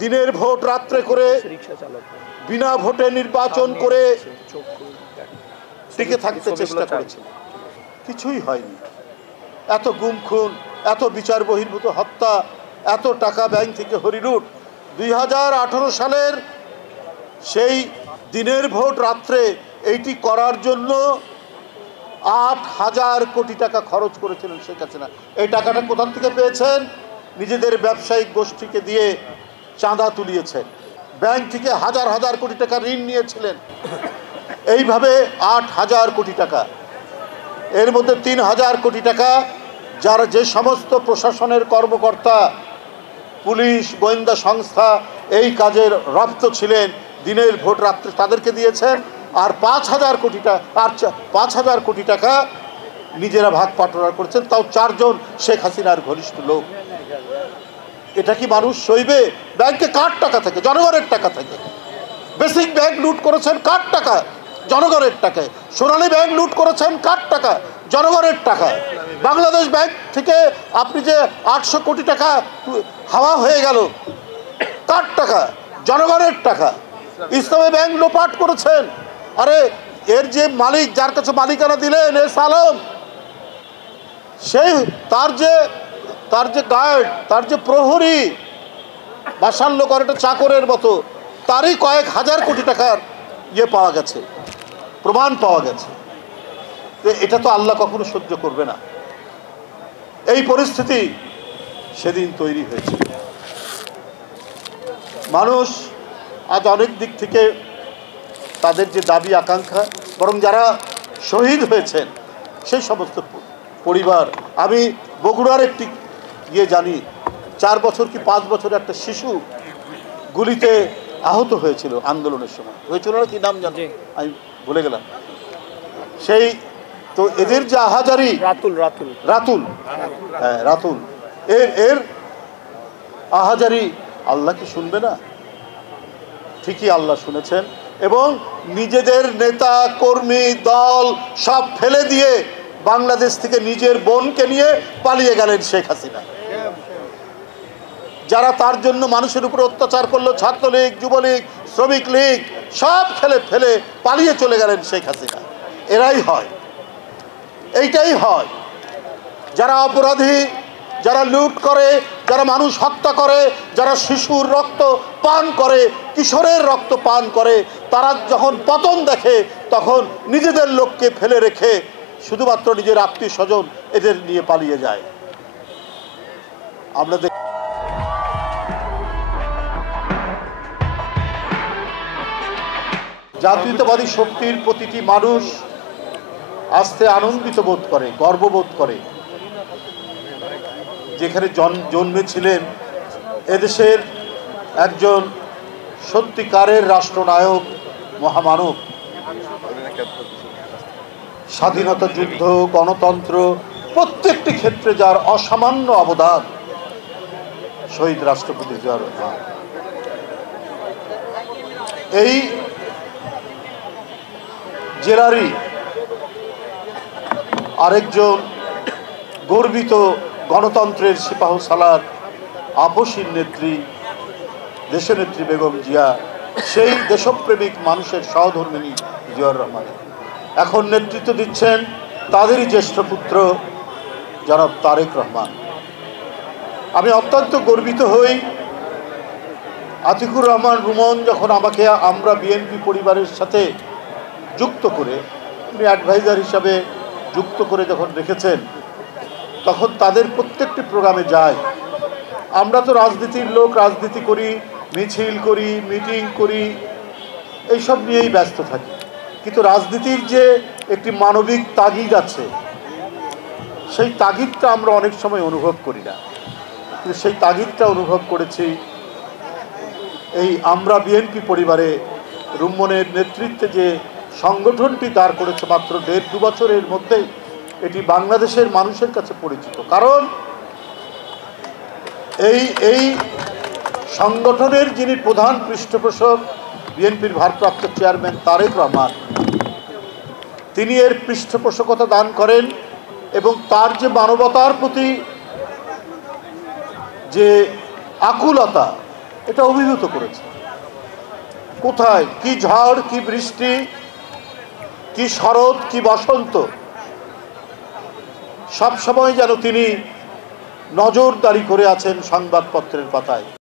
দিনের ভোট রাত্রে করে বিনা ভোটে নির্বাচন করে টিকে থাকতে চেষ্টা করেছিল, কিছুই হয়নি। এত গুম খুন, এত বিচার বহির্ভূত হত্যা, এত টাকা ব্যাংক থেকে হরিলুট। 2018 সালের সেই দিনের ভোট রাত্রে এইটি করার জন্য 8,000 কোটি টাকা খরচ করেছিলেন শেখ হাসিনা। এই টাকাটা কোথা থেকে পেয়েছেন? নিজেদের ব্যবসায়িক গোষ্ঠীকে দিয়ে চাঁদা তুলিয়েছেন, ব্যাংক থেকে হাজার হাজার কোটি টাকা ঋণ নিয়েছিলেন। এইভাবে 8,000 কোটি টাকা, এর মধ্যে 3,000 কোটি টাকা যারা যে সমস্ত প্রশাসনের কর্মকর্তা, পুলিশ, গোয়েন্দা সংস্থা এই কাজের রপ্ত ছিলেন, দিনের ভোট রাত্রে তাদেরকে দিয়েছেন। আর 5,000 কোটি টাকা, আর 5,000 কোটি টাকা নিজেরা ভাগ বাটোয়ারা করেছেন, তাও 4 জন শেখ হাসিনার ঘনিষ্ঠ লোক। এটা কি মানুষ সইবে? ব্যাংকে কার টাকা থাকে? জনগণের টাকা থাকে। বেসিক ব্যাংক লুট করেছেন কার টাকা? জনগণের টাকায়। সোনালী ব্যাংক লুট করেছেন কার টাকা? জনগণের টাকা। বাংলাদেশ ব্যাংক থেকে আপনি যে 800 কোটি টাকা হাওয়া হয়ে গেল, কার টাকা? জনগণের টাকা। ইসলামী ব্যাংক লোপাট করেছেন। আরে এর যে মালিক, যার কাছে মালিকানা দিলেন এস আলম, সেই তার যে গার্ড, তার যে প্রহরী, বাসাল্য করে একটা চাকরের মতো, তারই কয়েক হাজার কোটি টাকার পাওয়া গেছে, প্রমাণ পাওয়া গেছে। এটা তো আল্লাহ কখনো সহ্য করবে না। এই পরিস্থিতি সেদিন তৈরি হয়েছে। মানুষ আজ অনেক দিক থেকে তাদের যে দাবি আকাঙ্ক্ষা, বরং যারা শহীদ হয়েছেন সেই সমস্ত পরিবার, আমি বগুড়ার একটি জানি, 4 বছর কি 5 বছর একটা শিশু গুলিতে আহত হয়েছিল আন্দোলনের সময়। হয়েছিল না, কি নাম জানি আমি ভুলে গেলাম। সেই তো এদের যে আহাজারি, রাতুল, হ্যাঁ রাতুল, এর আহাজারি আল্লাহ কি শুনবে না? ঠিকই আল্লাহ শুনেছেন, এবং নিজেদের নেতা কর্মী দল সব ফেলে দিয়ে বাংলাদেশ থেকে নিজের বোনকে নিয়ে পালিয়ে গেলেন শেখ হাসিনা। যারা তার জন্য মানুষের উপর অত্যাচার করলো, ছাত্রলীগ, যুবলীগ, শ্রমিক লীগ সব ফেলে পালিয়ে চলে গেলেন শেখ হাসিনা। এরাই হয়, এইটাই হয়। যারা অপরাধী, যারা লুট করে, যারা মানুষ হত্যা করে, যারা শিশুর রক্ত পান করে, কিশোরের রক্ত পান করে, তারা যখন পতন দেখে তখন নিজেদের লোককে ফেলে রেখে শুধুমাত্র নিজের আত্মীয় স্বজন এদের নিয়ে পালিয়ে যায়। আমরা জাতীয়তাবাদী শক্তির প্রতিটি মানুষ আস্তে আনন্দিত বোধ করে, গর্ববোধ করে। যেখানে জন্মেছিলেন এদেশের একজন সত্যিকারের রাষ্ট্রনায়ক, মহামানব, স্বাধীনতা যুদ্ধ, গণতন্ত্র প্রত্যেকটি ক্ষেত্রে যার অসামান্য অবদান, শহীদ রাষ্ট্রপতি জিয়াউর রহমান। এই জেলারই আরেকজন গর্বিত গণতন্ত্রের সিপাহ সালার আপসীর নেত্রী, দেশনেত্রী বেগম জিয়া, সেই দেশপ্রেমিক মানুষের সহধর্মিণী জিয়াউর রহমান এখন নেতৃত্ব দিচ্ছেন তাদেরই জ্যেষ্ঠ পুত্র জনাব তারেক রহমান। আমি অত্যন্ত গর্বিত হই। আতিকুর রহমান রুমন যখন আমাকে আমরা বিএনপি পরিবারের সাথে যুক্ত করে, উনি অ্যাডভাইজার হিসাবে যুক্ত করে যখন রেখেছেন, তখন তাদের প্রত্যেকটি প্রোগ্রামে যাই। আমরা তো রাজনীতির লোক, রাজনীতি করি, মিছিল করি, মিটিং করি, এইসব নিয়েই ব্যস্ত থাকি। কিন্তু রাজনীতির যে একটি মানবিক তাগিদ আছে, সেই তাগিদটা আমরা অনেক সময় অনুভব করি না। কিন্তু সেই তাগিদটা অনুভব করেছি এই আমরা বিএনপি পরিবারে। রুম্মনের নেতৃত্বে যে সংগঠনটি দাঁড় করেছে মাত্র 1.5-2 বছরের মধ্যেই এটি বাংলাদেশের মানুষের কাছে পরিচিত। কারণ এই সংগঠনের যিনি প্রধান পৃষ্ঠপোষক, বিএনপির ভারপ্রাপ্ত চেয়ারম্যান তারেক রহমান, তিনি এর পৃষ্ঠপোষকতা দান করেন, এবং তার যে মানবতার প্রতি যে আকুলতা, এটা অভিভূত করেছে। কোথায় কি ঝড়, কি বৃষ্টি, কি শরৎ, কি বসন্ত, সব সময় যেন তিনি নজরদারি করে আছেন সংবাদপত্রের পাতায়।